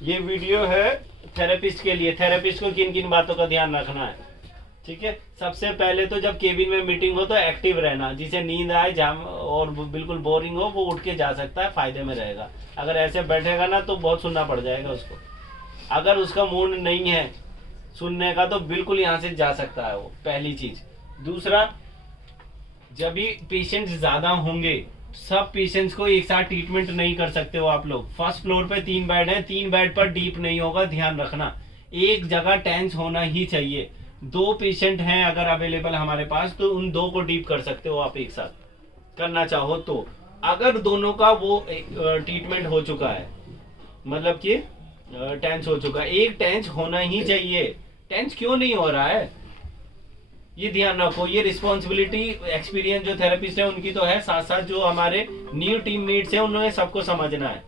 ये वीडियो है थेरेपिस्ट के लिए, थेरेपिस्ट को किन किन बातों का ध्यान रखना है। ठीक है, सबसे पहले तो जब केबिन में मीटिंग हो तो एक्टिव रहना, जिसे नींद आए और बिल्कुल बोरिंग हो वो उठ के जा सकता है, फायदे में रहेगा। अगर ऐसे बैठेगा ना तो बहुत सुनना पड़ जाएगा उसको। अगर उसका मूड नहीं है सुनने का तो बिल्कुल यहाँ से जा सकता है वो, पहली चीज। दूसरा, जब भी पेशेंट ज्यादा होंगे, सब पेशेंट्स को एक साथ ट्रीटमेंट नहीं कर सकते हो आप लोग। फर्स्ट फ्लोर पे 3 बेड है, 3 बेड पर डीप नहीं होगा, ध्यान रखना। एक जगह टेंस होना ही चाहिए। 2 पेशेंट हैं अगर अवेलेबल हमारे पास तो उन 2 को डीप कर सकते हो आप एक साथ करना चाहो तो। अगर दोनों का वो ट्रीटमेंट हो चुका है, मतलब कि टेंस हो चुका है, एक टेंस होना ही चाहिए। टेंस क्यों नहीं हो रहा है ये ध्यान रखो। ये रिस्पॉन्सिबिलिटी एक्सपीरियंस जो थेरेपिस्ट है उनकी तो है, साथ साथ जो हमारे न्यू टीम मेट्स है उन्होंने सबको समझना है।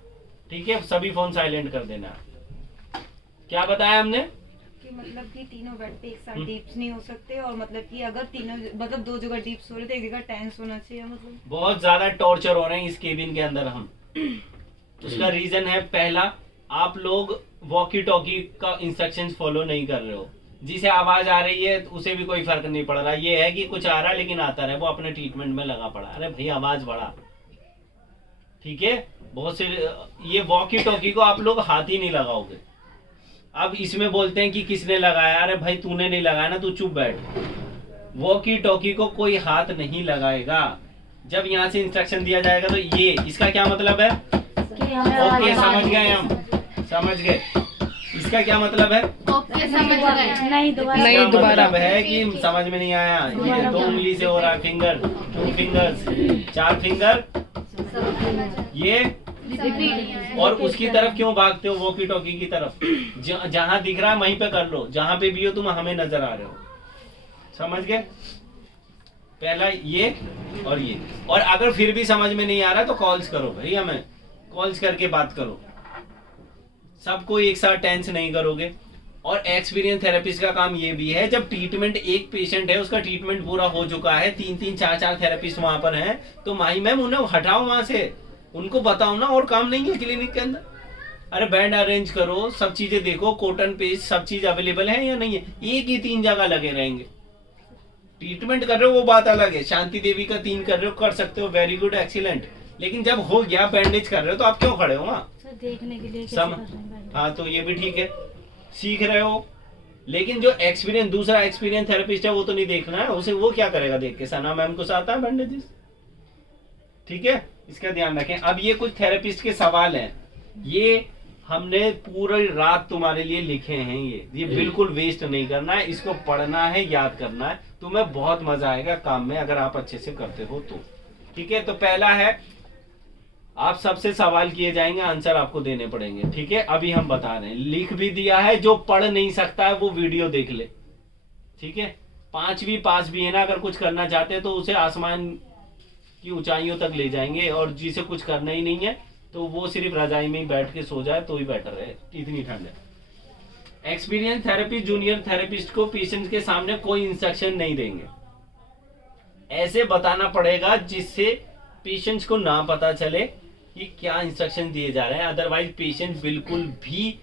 ठीक है, सभी फोन साइलेंट कर देना है। क्या बताया हमने कि मतलब कि तीनों बेड पे एक साथ डीप्स नहीं हो सकते, और मतलब कि अगर तीनों मतलब 2 जगह डीप्स हो रहे तो एक जगह टेंस होना चाहिए। मतलब बहुत ज्यादा टॉर्चर हो रहे हैं इस केबिन के अंदर हम। उसका रीजन है, पहला, आप लोग वॉकी टॉकी का इंस्ट्रक्शंस फॉलो नहीं कर रहे हो। जिसे आवाज आ रही है उसे भी कोई फर्क नहीं पड़ रहा, ये है कि कुछ आ रहा है लेकिन आता रहे, वो अपने ट्रीटमेंट में लगा पड़ा। अरे भाई आवाज बढ़ा, ठीक है। बहुत से ये वॉकी टॉकी को आप लोग हाथ ही नहीं लगाओगे। अब इसमें बोलते हैं कि किसने लगाया, अरे भाई तूने नहीं लगाया ना, तू चुप बैठ। वॉकी टॉकी को कोई हाथ नहीं लगाएगा। जब यहाँ से इंस्ट्रक्शन दिया जाएगा तो ये, इसका क्या मतलब है? ओके समझ गए हम, समझ गए। इसका क्या मतलब है? ओके समझ गए। नहीं इसका मतलब है कि समझ में नहीं आया। ये 2 उंगली से हो रहा है, फिंगर, 2 फिंगर्स, 4 फिंगर, ये। और उसकी तरफ क्यों भागते हो? वॉकी टॉकी की तरफ। जहां दिख रहा है वहीं पे कर लो, जहां पे भी हो तुम हमें नजर आ रहे हो। समझ गए? पहला ये और ये। और अगर फिर भी समझ में नहीं आ रहा तो कॉल्स करो भाई, हमें कॉल्स करके बात करो। सबको एक साथ टेंस नहीं करोगे। और एक्सपीरियंस थेरेपिस्ट का काम ये भी है, जब ट्रीटमेंट, एक पेशेंट है उसका ट्रीटमेंट पूरा हो चुका है, 3-3 4-4 थेरेपिस्ट वहां पर हैं, तो माही मैम उन्हें हटाओ वहां से, उनको बताओ ना और काम नहीं है क्लिनिक के अंदर। अरे बेड अरेंज करो, सब चीजें देखो, कॉटन पेस्ट सब चीज अवेलेबल है या नहीं है। एक ही 3 जगह लगे रहेंगे। ट्रीटमेंट कर रहे हो वो बात अलग है, शांति देवी का 3 कर रहे हो, कर सकते हो, वेरी गुड, एक्सीलेंट। लेकिन जब हो गया बैंडेज कर रहे हो तो आप क्यों खड़े हो वहां? देखने के लिए हाँ तो ये भी ठीक है, सीख रहे हो। लेकिन जो एक्सपीरियंस, दूसरा एक्सपीरियंस थेरेपिस्ट है वो तो नहीं देखना है उसे, वो क्या करेगा देख के? सना मैम को आता है बैंडेजेस, ठीक है, इसका ध्यान रखें। अब ये कुछ थेरेपिस्ट के सवाल हैं, ये हमने पूरी रात तुम्हारे लिए लिखे हैं। ये बिल्कुल वेस्ट नहीं करना है, इसको पढ़ना है, याद करना है, तुम्हें बहुत मजा आएगा काम में अगर आप अच्छे से करते हो तो। ठीक है, तो पहला है, आप सबसे सवाल किए जाएंगे, आंसर आपको देने पड़ेंगे। ठीक है, अभी हम बता रहे हैं, लिख भी दिया है, जो पढ़ नहीं सकता है वो वीडियो देख ले। ठीक है, 5वीं पास भी है ना, अगर कुछ करना चाहते हैं तो उसे आसमान की ऊंचाइयों तक ले जाएंगे, और जिसे कुछ करना ही नहीं है तो वो सिर्फ रजाई में ही बैठ के सो जाए तो ही बेटर है, इतनी ठंड है। एक्सपीरियंस थेरेपिस्ट जूनियर थेरेपिस्ट को पेशेंट के सामने कोई इंस्ट्रक्शन नहीं देंगे, ऐसे बताना पड़ेगा जिससे पेशेंट्स को ना पता चले कि क्या इंस्ट्रक्शन दिए जा रहे हैं, अदरवाइज पेशेंट बिल्कुल भी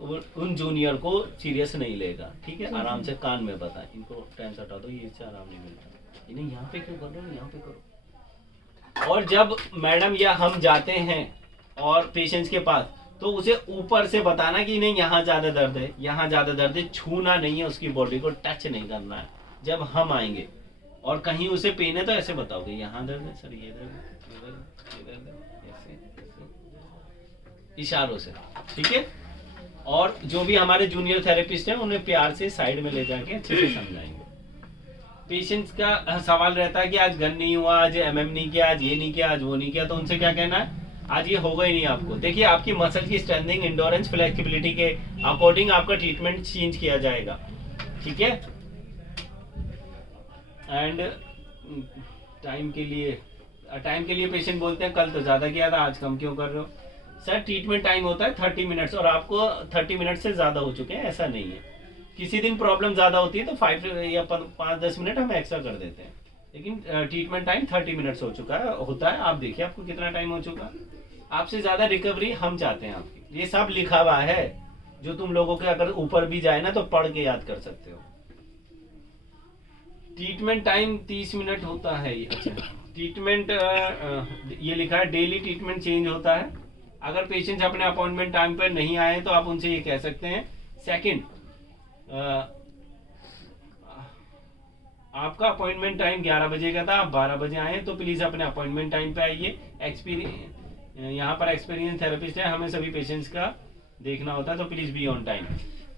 उन जूनियर को सीरियस नहीं लेगा। ठीक है, आराम से कान में बताएं, इनको टेंशन हटा दो, ये इससे आराम नहीं मिलता, इन्हें यहाँ पे क्यों कर रहे हो, यहाँ पे करो। और जब मैडम या हम जाते हैं और पेशेंट्स के पास तो उसे ऊपर से बताना कि नहीं यहाँ ज्यादा दर्द है, यहाँ ज्यादा दर्द है, छूना नहीं है, उसकी बॉडी को टच नहीं करना है। जब हम आएंगे और कहीं उसे पेन है तो ऐसे बताओगे, यहाँ दर्द है सर, ये दर्द है, ये दर्द है, ऐसे इशारों से। ठीक है, और जो भी हमारे जूनियर थेरेपिस्ट हैं उन्हें प्यार से साइड में ले जाके अच्छे से समझाएंगे। पेशेंट्स का सवाल रहता है कि आज गन नहीं हुआ, आज एमएम नहीं किया, आज ये नहीं किया, आज वो नहीं किया, तो उनसे क्या कहना है, आज ये होगा ही नहीं आपको। देखिए, आपकी मसल की स्ट्रेंथनिंग, एंडोरेंस, फ्लेक्सिबिलिटी के अकॉर्डिंग आपका ट्रीटमेंट चेंज किया जाएगा। ठीक है, एंड टाइम के लिए पेशेंट बोलते हैं कल तो ज्यादा किया था, आज कम क्यों कर रहे हो? सर ट्रीटमेंट टाइम होता है 30 मिनट्स और आपको 30 मिनट से ज्यादा हो चुके हैं, ऐसा नहीं है। किसी दिन प्रॉब्लम ज्यादा होती है तो 5 या 5-10 मिनट हम एक्स्ट्रा कर देते हैं, लेकिन ट्रीटमेंट टाइम 30 मिनट्स हो चुका है, होता है। आप देखिए आपको कितना टाइम हो चुका है। आपसे ज्यादा रिकवरी हम चाहते हैं आपकी। ये सब लिखा हुआ है जो तुम लोगों के अगर ऊपर भी जाए ना तो पढ़ के याद कर सकते हो। ट्रीटमेंट टाइम 30 मिनट होता है। अच्छा, ट्रीटमेंट ये लिखा है डेली ट्रीटमेंट चेंज होता है। अगर पेशेंट अपने अपॉइंटमेंट टाइम पर नहीं आए तो आप उनसे ये कह सकते हैं। सेकंड, आपका अपॉइंटमेंट टाइम 11 बजे का था, आप 12 बजे आए तो प्लीज अपने अपॉइंटमेंट टाइम पे आइए। यहाँ पर एक्सपीरियंस थेरेपिस्ट है, हमें सभी पेशेंट्स का देखना होता है तो प्लीज बी ऑन टाइम।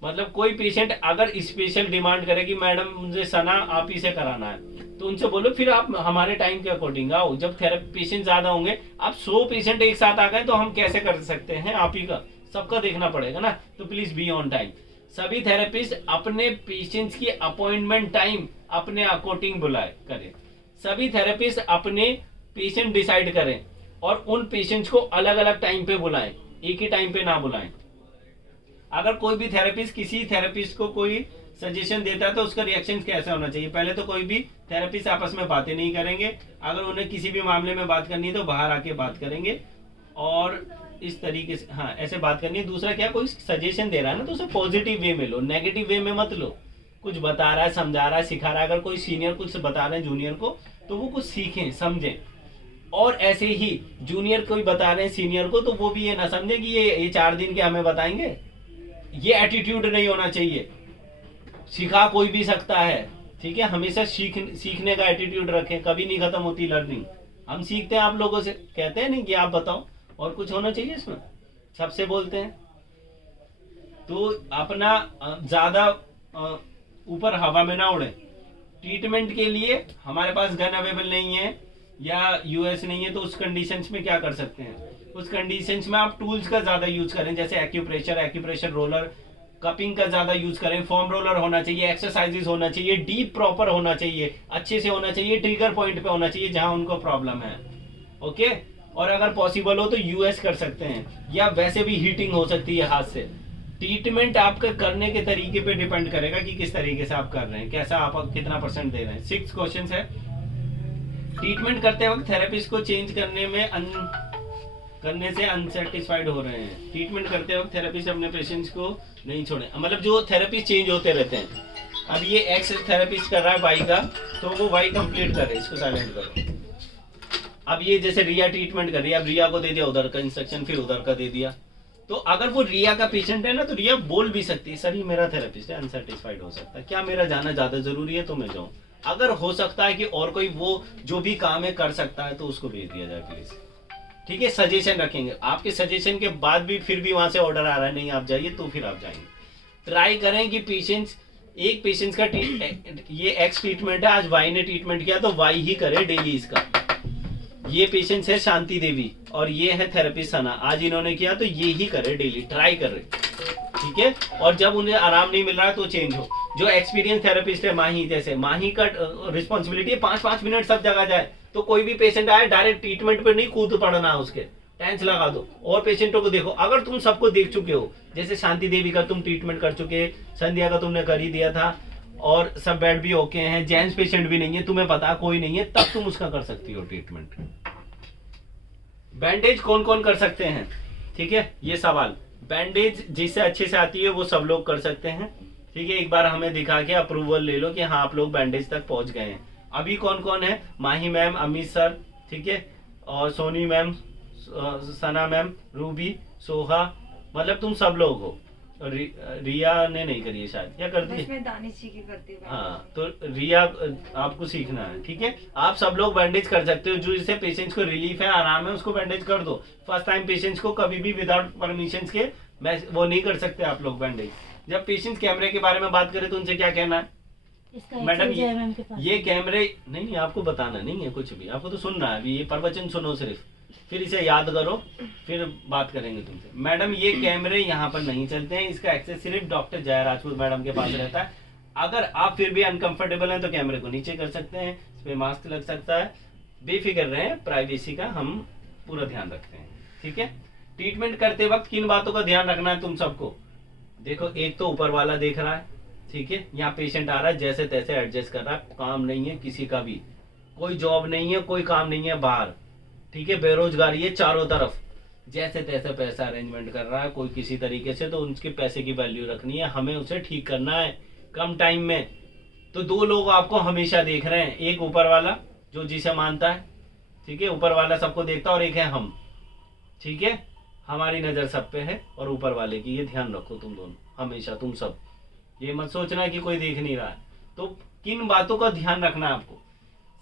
मतलब कोई पेशेंट अगर स्पेशल डिमांड करे कि मैडम मुझे सना आप ही से कराना है तो उनसे बोलो फिर आप हमारे टाइम के अकॉर्डिंग आओ। जब थेरेपी पेशेंट ज्यादा होंगे, आप 100 पेशेंट एक साथ आ गए तो हम कैसे कर सकते हैं, आप ही का सबका देखना पड़ेगा ना। तो प्लीज बी ऑन टाइम। सभी थेरेपिस्ट अपने पेशेंट्स की अपॉइंटमेंट टाइम अपने अकॉर्डिंग बुलाए करें। सभी थेरेपिस्ट अपने पेशेंट डिसाइड करें और उन पेशेंट्स को अलग अलग टाइम पे बुलाएं, एक ही टाइम पे ना बुलाएं। अगर कोई भी थेरेपिस्ट किसी थेरेपिस्ट को कोई सजेशन देता है तो उसका रिएक्शन कैसा होना चाहिए। पहले तो कोई भी थेरेपिस्ट आपस में बातें नहीं करेंगे। अगर उन्हें किसी भी मामले में बात करनी है तो बाहर आके बात करेंगे और इस तरीके से, हाँ ऐसे बात करनी है। दूसरा क्या, कोई सजेशन दे रहा है ना तो उसे पॉजिटिव वे में लो, नेगेटिव वे में मत लो। कुछ बता रहा है, समझा रहा है, सिखा रहा है, अगर कोई सीनियर कुछ बता रहे हैं जूनियर को तो वो कुछ सीखें, समझें। और ऐसे ही जूनियर कोई बता रहे हैं सीनियर को तो वो भी ये ना समझे कि ये 4 दिन के हमें बताएंगे। ये एटीट्यूड नहीं होना चाहिए। सिखा कोई भी सकता है, ठीक है। हमेशा सीखने का एटीट्यूड रखें, कभी नहीं खत्म होती लर्निंग। हम सीखते हैं आप लोगों से, कहते हैं नहीं कि आप बताओ, और कुछ होना चाहिए इसमें, सबसे बोलते हैं। तो अपना ज्यादा ऊपर हवा में ना उड़े। ट्रीटमेंट के लिए हमारे पास गन अवेलेबल नहीं है या यूएस नहीं है तो उस कंडीशंस में क्या कर सकते हैं, उस कंडीशंस में आप टूल्स का ज्यादा यूज करें, जैसे एक्यूप्रेशर रोलर, कपिंग का ज्यादा यूज करें। फोम रोलर होना चाहिए, एक्सरसाइजेस होना चाहिए, डीप प्रॉपर होना चाहिए, अच्छे से होना चाहिए, ट्रिगर पॉइंट पे होना चाहिए जहां उनको प्रॉब्लम है। ओके, और अगर पॉसिबल हो तो यूएस कर सकते हैं या वैसे भी हीटिंग हो सकती है हाथ से। ट्रीटमेंट आपके करने के तरीके पे डिपेंड करेगा कि किस तरीके से आप कर रहे हैं, कैसा आप कितना % दे रहे हैं। 6 क्वेश्चन है। ट्रीटमेंट करते वक्त थेरेपिस्ट को चेंज करने से अनसेटिस्फाइड हो रहे हैं। ट्रीटमेंट करते वक्त थेरेपिस्ट अपने पेशेंट्स को नहीं छोड़े, मतलब जो थेरेपिस्ट चेंज होते रहते हैं। अब ये एक्स थेरेपिस्ट कर रहा है वाई का तो वो वाई कंप्लीट करे, इसको साइलेंट करो। अब ये जैसे रिया ट्रीटमेंट कर रही है, अब रिया को दे दिया उधर का इंस्ट्रक्शन, फिर उधर का दे दिया। तो अगर वो रिया का पेशेंट है ना तो रिया बोल भी सकती है, सर ये मेरा थेरेपिस्ट है, अनसेटिस्फाइड हो सकता है, क्या मेरा जाना ज्यादा जरूरी है तो मैं जाऊं। अगर हो सकता है कि और कोई वो जो भी काम है कर सकता है तो उसको भेज दिया जाए प्लीज, ठीक है। सजेशन रखेंगे, आपके सजेशन के बाद भी फिर भी वहां से ऑर्डर आ रहा है नहीं आप जाइए तो फिर आप जाएंगे। ट्राई करें कि पेशेंट्स, एक पेशेंट्स का ये एक्स ट्रीटमेंट है, आज वाई ने ट्रीटमेंट किया तो वाई ही करे डेली इसका। ये पेशेंट्स है शांति देवी और ये है थेरेपिस्ट सना, आज इन्होंने किया तो ये ही करे डेली, ट्राई कर रहे, ठीक है। और जब उन्हें आराम नहीं मिल रहा है तो चेंज हो। जो एक्सपीरियंस थेरेपिस्ट है माही, जैसे माही का रिस्पॉन्सिबिलिटी है 5-5 मिनट सब जगह जाए, तो कोई भी पेशेंट आए डायरेक्ट ट्रीटमेंट पे नहीं कूद पड़ना, उसके टेंस लगा दो और पेशेंटों को देखो। अगर तुम सबको देख चुके हो, जैसे शांति देवी का तुम ट्रीटमेंट कर चुके, संध्या का तुमने कर ही दिया था और सब बेड भी ओके हैं, जेंट्स पेशेंट भी नहीं है, तुम्हें पता कोई नहीं है, तब तुम उसका कर सकती हो ट्रीटमेंट। बैंडेज कौन कौन कर सकते हैं, ठीक है, ये सवाल। बैंडेज जिससे अच्छे से आती है वो सब लोग कर सकते हैं, ठीक है। एक बार हमें दिखा के अप्रूवल ले लो कि हाँ आप लोग बैंडेज तक पहुंच गए हैं। अभी कौन कौन है, माही मैम, अमित सर, ठीक है, और सोनी मैम, सना मैम, रूबी, सोहा, मतलब तुम सब लोग हो। रिया ने नहीं करी है शायद, क्या कर दी, मैं दानिश जी की करती हूँ। हाँ, तो रिया आपको सीखना है, ठीक है। आप सब लोग बैंडेज कर सकते हो, जो जिससे पेशेंट्स को रिलीफ है, आराम है, उसको बैंडेज कर दो। फर्स्ट टाइम पेशेंट्स को कभी भी विदाउट परमिशन के वो नहीं कर सकते आप लोग बैंडेज। जब पेशेंट्स कैमरे के बारे में बात करें तो उनसे क्या कहना है, मैडम ये कैमरे नहीं, आपको बताना नहीं है कुछ भी, आपको तो सुनना है। अभी ये प्रवचन सुनो सिर्फ, फिर इसे याद करो, फिर बात करेंगे तुमसे। मैडम ये कैमरे यहाँ पर नहीं चलते हैं, इसका एक्सेस सिर्फ डॉक्टर जया राजपूत मैडम के पास रहता है। अगर आप फिर भी अनकंफर्टेबल हैं तो कैमरे को नीचे कर सकते हैं, इस पे मास्क लग सकता है, बेफिक्र रहें, प्राइवेसी का हम पूरा ध्यान रखते हैं, ठीक है। ट्रीटमेंट करते वक्त किन बातों का ध्यान रखना है तुम सबको, देखो एक तो ऊपर वाला देख रहा है, ठीक है, यहाँ पेशेंट आ रहा है जैसे तैसे एडजस्ट कर रहा है, काम नहीं है किसी का भी, कोई जॉब नहीं है, कोई काम नहीं है बाहर, ठीक है, बेरोजगारी है चारों तरफ, जैसे तैसे पैसा अरेंजमेंट कर रहा है कोई किसी तरीके से, तो उसके पैसे की वैल्यू रखनी है, हमें उसे ठीक करना है कम टाइम में। तो दो लोग आपको हमेशा देख रहे हैं, एक ऊपर वाला जो जिसे मानता है, ठीक है, ऊपर वाला सबको देखता है, और एक है हम, ठीक है, हमारी नज़र सब पे है और ऊपर वाले की, ये ध्यान रखो तुम दोनों हमेशा, तुम सब ये मत सोचना कि कोई देख नहीं रहा है। तो किन बातों का ध्यान रखना है आपको?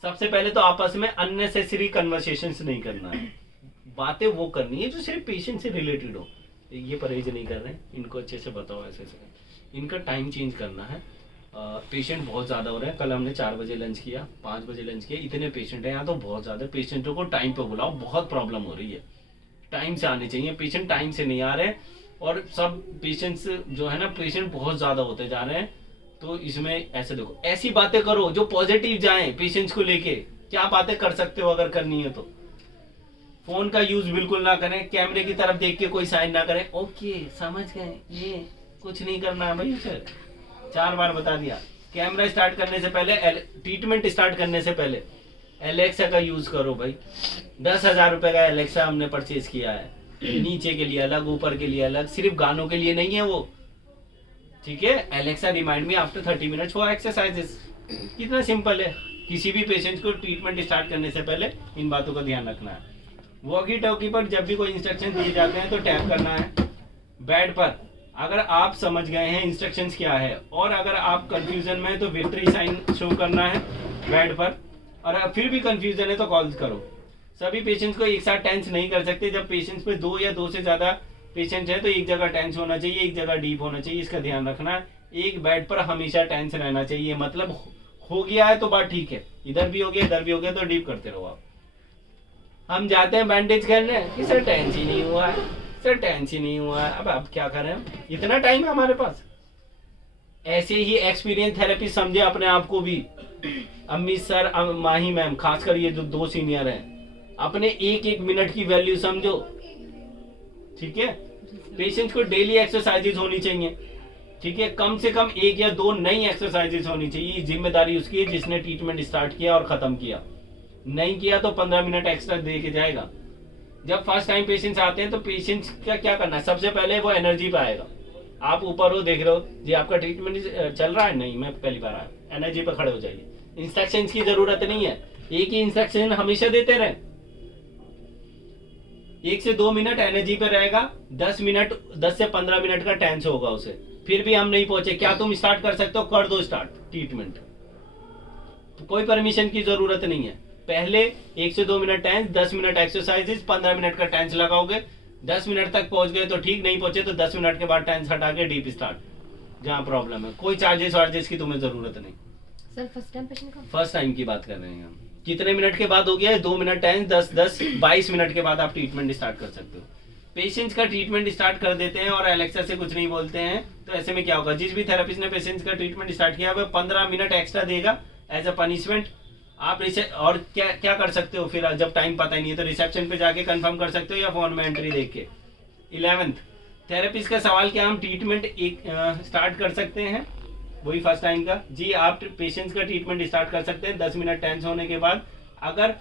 सबसे पहले तो आपस में अननेसेसरी कन्वर्सेशंस नहीं करना है, बातें वो करनी है जो सिर्फ पेशेंट से रिलेटेड हो। ये परहेज नहीं कर रहे हैं, इनको अच्छे से बताओ ऐसे से। इनका टाइम चेंज करना है, पेशेंट बहुत ज़्यादा हो रहे हैं। कल हमने 4 बजे लंच किया, 5 बजे लंच किया, इतने पेशेंट हैं यहाँ तो बहुत ज़्यादा। पेशेंटों को टाइम पे बुलाओ, बहुत प्रॉब्लम हो रही है, टाइम से आने चाहिए। पेशेंट टाइम से नहीं आ रहे और सब पेशेंट्स जो है ना, पेशेंट बहुत ज़्यादा होते जा रहे हैं। तो इसमें ऐसे देखो, ऐसी बातें करो जो पॉजिटिव जाएं पेशेंट्स को लेके। क्या बातें कर सकते हो अगर करनी है तो? फोन का यूज बिल्कुल ना करें, कैमरे की तरफ देख के कोई साइन ना करें। ओके समझ गए, ये कुछ नहीं करना है भाई सर, 4 बार बता दिया। कैमरा स्टार्ट करने से पहले, ट्रीटमेंट स्टार्ट करने से पहले एलेक्सा का यूज करो भाई। 10,000 रुपए का एलेक्सा हमने परचेज किया है, नीचे के लिए अलग, ऊपर के लिए अलग, सिर्फ गानों के लिए नहीं है वो, ठीक है। Alexa remind me after 30 minutes for exercises. कितना सिंपल है। किसी भी पेशेंट को ट्रीटमेंट स्टार्ट करने से पहले इन बातों का ध्यान रखना है। वॉकी टॉकी पर जब भी कोई इंस्ट्रक्शन दिए जाते हैं तो टैप करना है। बेड पर अगर आप समझ गए हैं इंस्ट्रक्शंस क्या है और अगर आप कंफ्यूजन में हैं तो विक्ट्री साइन शो करना है बेड पर, और फिर भी कंफ्यूजन है तो कॉल करो। सभी पेशेंट्स को एक साथ टेंस नहीं कर सकते। जब पेशेंट्स पे 2 या 2 से ज़्यादा पेशेंट है तो एक जगह टेंस होना चाहिए, एक जगह डीप होना चाहिए, इसका ध्यान रखना है। एक बेड पर हमेशा टेंस रहना चाहिए, मतलब हो गया है तो बात ठीक है, इधर भी हो गया इधर भी हो गया तो डीप करते रहो आप। हम जाते हैं बैंडेज करने कि सर टेंस ही नहीं हुआ है, सर टेंस ही नहीं हुआ है। अब क्या करें, इतना टाइम है हमारे पास? ऐसे ही एक्सपीरियंस थेरेपी समझे अपने आप को भी। अम्मी सर, माही मैम, खासकर ये जो 2 सीनियर हैं, अपने एक मिनट की वैल्यू समझो, ठीक है। पेशेंट को डेली एक्सरसाइजेज होनी चाहिए, ठीक है। कम से कम 1 या 2 नई एक्सरसाइजेज होनी चाहिए। जिम्मेदारी उसकी है जिसने ट्रीटमेंट स्टार्ट किया और खत्म किया। नहीं किया तो 15 मिनट एक्स्ट्रा दे के जाएगा। जब फर्स्ट टाइम पेशेंट्स आते हैं तो पेशेंट्स का क्या करना है? सबसे पहले वो एनर्जी पे आएगा। आप ऊपर हो, देख रहे हो जी आपका ट्रीटमेंट चल रहा है, नहीं मैं पहली बार आया, एनर्जी पे खड़े हो जाइए। इंस्ट्रक्शंस की जरूरत नहीं है, एक ही इंस्ट्रक्शन हमेशा देते रहे। 1 से 2 मिनट एनर्जी पे रहेगा, 10 से 15 मिनट का टेंस होगा उसे। फिर भी हम नहीं पहुंचे, क्या तुम स्टार्ट कर सकते हो? कर दो स्टार्ट ट्रीटमेंट, तो कोई परमिशन की जरूरत नहीं है। पहले 1 से 2 minute tense, 10 minute exercises, 15 minute का टेंस लगाओगे। 10 मिनट तक पहुंच गए तो ठीक, नहीं पहुंचे तो 10 मिनट के बाद टेंस हटा के डीप स्टार्ट जहां प्रॉब्लम है। कोई चार्जेस वार्जेस की तुम्हें जरूरत नहीं। सर फर्स्ट टाइम पेशेंट का, फर्स्ट टाइम की बात कर रहे हैं हम। कितने मिनट के बाद हो गया है? 2 मिनट टेंस, 10 22 मिनट के बाद आप ट्रीटमेंट स्टार्ट कर सकते हो। पेशेंट्स का ट्रीटमेंट स्टार्ट कर देते हैं और एलेक्सा से कुछ नहीं बोलते हैं, तो ऐसे में क्या होगा? जिस भी थेरेपिस्ट ने पेशेंट्स का ट्रीटमेंट स्टार्ट किया वह 15 मिनट एक्स्ट्रा देगा एज अ पनिशमेंट। आप और क्या कर सकते हो फिर? जब टाइम पता ही नहीं है तो रिसेप्शन पे जाके कंफर्म कर सकते हो या फोन में एंट्री देख के। 11th थेरेपिस्ट का सवाल, क्या हम ट्रीटमेंट स्टार्ट कर सकते हैं? वही फर्स्ट टाइम का जी, आप पेशेंट्स का ट्रीटमेंट स्टार्ट कर सकते हैं 10 मिनट टेंस होने के बाद। अगर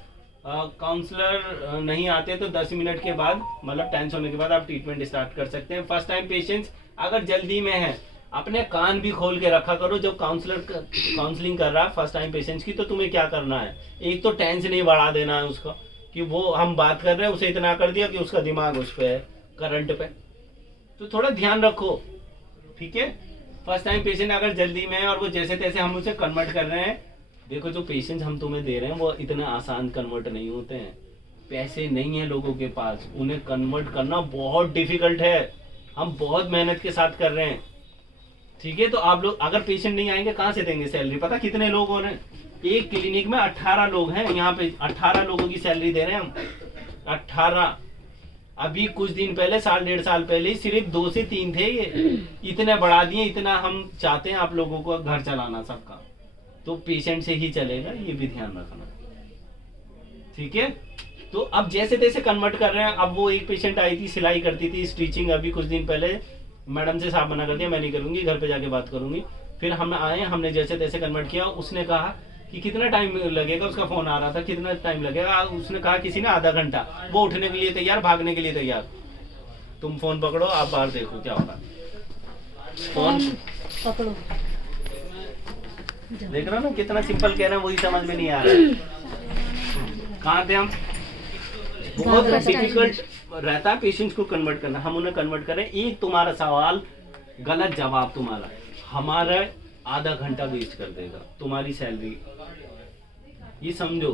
काउंसलर नहीं आते तो 10 मिनट के बाद, मतलब टेंस होने के बाद आप ट्रीटमेंट स्टार्ट कर सकते हैं। फर्स्ट टाइम पेशेंट्स अगर जल्दी में है, अपने कान भी खोल के रखा करो जब काउंसलर काउंसलिंग कर रहा है फर्स्ट टाइम पेशेंट्स की। तो तुम्हें क्या करना है? एक तो टेंस नहीं बढ़ा देना है उसका, कि वो हम बात कर रहे हैं उसे इतना कर दिया कि उसका दिमाग उस पे है, करंट पे। तो थोड़ा ध्यान रखो, ठीक है। फर्स्ट टाइम पेशेंट अगर जल्दी में है और वो जैसे तैसे हम उसे कन्वर्ट कर रहे हैं, देखो जो पेशेंट्स हम तुम्हें दे रहे हैं वो इतने आसान कन्वर्ट नहीं होते हैं। पैसे नहीं है लोगों के पास, उन्हें कन्वर्ट करना बहुत डिफिकल्ट है। हम बहुत मेहनत के साथ कर रहे हैं, ठीक है। तो आप लोग अगर पेशेंट नहीं आएंगे कहाँ से देंगे सैलरी? पता कितने लोग हो रहे हैं? एक क्लिनिक में 18 लोग हैं, यहाँ पे 18 लोगों की सैलरी दे रहे हैं हम, 18। अभी कुछ दिन पहले, 1.5 साल पहले सिर्फ 2 से 3 थे ये, इतने बढ़ा दिए। इतना हम चाहते हैं आप लोगों को घर चलाना सबका, तो पेशेंट से ही चलेगा, ये भी ध्यान रखना, ठीक है। तो अब जैसे तैसे कन्वर्ट कर रहे हैं। अब वो एक पेशेंट आई थी, सिलाई करती थी, स्टिचिंग, अभी कुछ दिन पहले मैडम से साफ मना कर दिया, मैं नहीं करूंगी, घर पे जाके बात करूंगी। फिर हम आए, हमने जैसे तैसे कन्वर्ट किया। उसने कहा कि कितना टाइम लगेगा, उसका फोन आ रहा था कितना टाइम लगेगा, उसने कहा किसी ने आधा घंटा, वो उठने के लिए तैयार, भागने के लिए तैयार। तुम फोन पकड़ो, आप बाहर देखो क्या होगा। फोन पकड़ो। देख रहे हो ना कितना सिंपल कह रहे हैं, वही समझ में नहीं आ रहा है। कहाँ थे हम? बहुत डिफिकल्ट रहता है पेशेंट्स को कन्वर्ट करना, हम उन्हें कन्वर्ट करें। एक तुम्हारा सवाल गलत जवाब तुम्हारा हमारा आधा घंटा वेस्ट कर देगा, तुम्हारी सैलरी, ये समझो।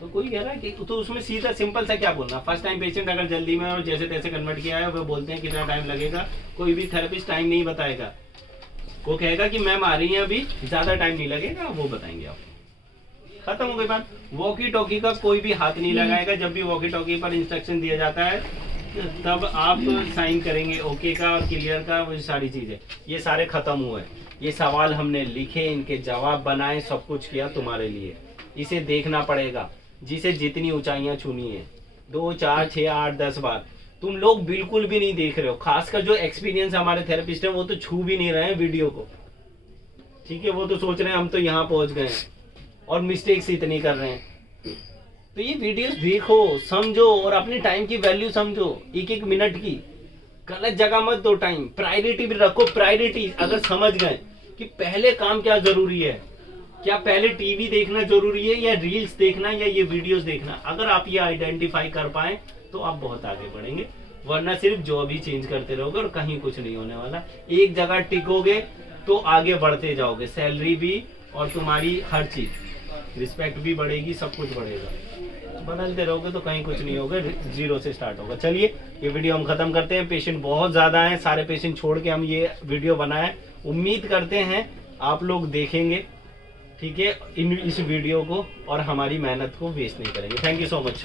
तो कोई कह रहा है कि तो उसमें सीधा सिंपल सा क्या बोलना, फर्स्ट टाइम पेशेंट अगर जल्दी में और जैसे तैसे कन्वर्ट किया है, वो बोलते हैं कितना टाइम लगेगा, कोई भी थेरेपिस्ट टाइम नहीं बताएगा, वो कहेगा कि मैम आ रही है अभी, ज्यादा टाइम नहीं लगेगा, वो बताएंगे आपको। खत्म हो गई बात। वॉकी टॉकी का कोई भी हाथ नहीं लगाएगा, जब भी वॉकी टॉकी पर इंस्ट्रक्शन दिया जाता है तब आप साइन करेंगे ओके का और क्लियर का, वो सारी चीजें, ये सारे खत्म हुए। ये सवाल हमने लिखे, इनके जवाब बनाए, सब कुछ किया तुम्हारे लिए। इसे देखना पड़ेगा, जिसे जितनी ऊंचाइयां छूनी है, 2 4 6 8 10 बार। तुम लोग बिल्कुल भी नहीं देख रहे हो, खासकर जो एक्सपीरियंस हमारे थेरेपिस्ट है वो तो छू भी नहीं रहे हैं वीडियो को, ठीक है। वो तो सोच रहे हैं हम तो यहाँ पहुंच गए और मिस्टेक्स इतनी कर रहे हैं। तो ये वीडियोस देखो, समझो और अपने टाइम की वैल्यू समझो, एक एक मिनट की। गलत जगह मत दो टाइम, प्रायोरिटी भी रखो। प्रायोरिटी अगर समझ गए कि पहले काम क्या जरूरी है, क्या पहले टीवी देखना जरूरी है या रील्स देखना या ये वीडियोस देखना, अगर आप ये आइडेंटिफाई कर पाए तो आप बहुत आगे बढ़ेंगे। वरना सिर्फ जॉब ही चेंज करते रहोगे और कहीं कुछ नहीं होने वाला। एक जगह टिकोगे तो आगे बढ़ते जाओगे, सैलरी भी और तुम्हारी हर चीज, रिस्पेक्ट भी बढ़ेगी, सब कुछ बढ़ेगा। बदलते रहोगे तो कहीं कुछ नहीं होगा, जीरो से स्टार्ट होगा। चलिए ये वीडियो हम खत्म करते हैं, पेशेंट बहुत ज्यादा हैं, सारे पेशेंट छोड़ के हम ये वीडियो बनाए। उम्मीद करते हैं आप लोग देखेंगे, ठीक है, इस वीडियो को और हमारी मेहनत को वेस्ट नहीं करेंगे। Thank you so much.